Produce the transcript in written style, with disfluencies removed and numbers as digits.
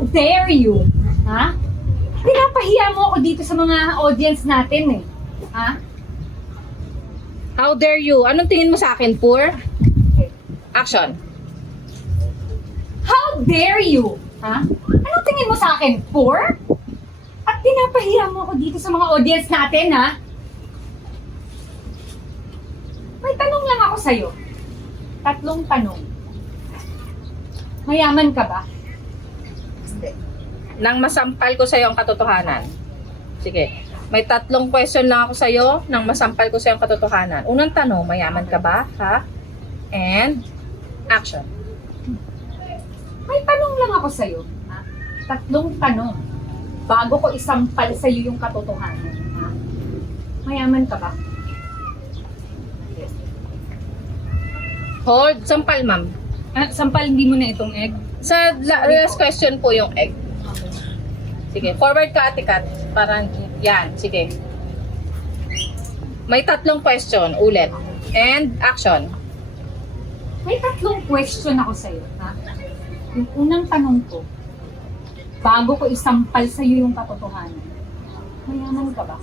How dare you? Ha? Pinapahiya mo ako dito sa mga audience natin eh. Ha? How dare you? Anong tingin mo sa akin, poor? Action. How dare you? Ha? Anong tingin mo sa akin, poor? At pinapahiya mo ako dito sa mga audience natin, ha? May tanong lang ako sa'yo. 3 tanong. Mayaman ka ba? Nang masampal ko sa'yo ang katotohanan. Sige. May 3 question lang ako sa'yo nang masampal ko sa'yo ang katotohanan. Unang tanong, mayaman ka ba? Ha? And, action. May tanong lang ako sa'yo. Ha? 3 tanong. Bago ko isampal sa'yo yung katotohanan. Ha? Mayaman ka ba? Hold. Sampal, ma'am. Sampal, hindi mo na itong egg. Sa last question po yung egg. Sige. Forward ka, Ate Kat. Parang, yan. Sige. May 3 question. Ulit. And, action. May 3 question ako sa'yo. Ha? Yung unang tanong ko, bago ko isampal sa'yo yung katotohanan, mayaman ka ba?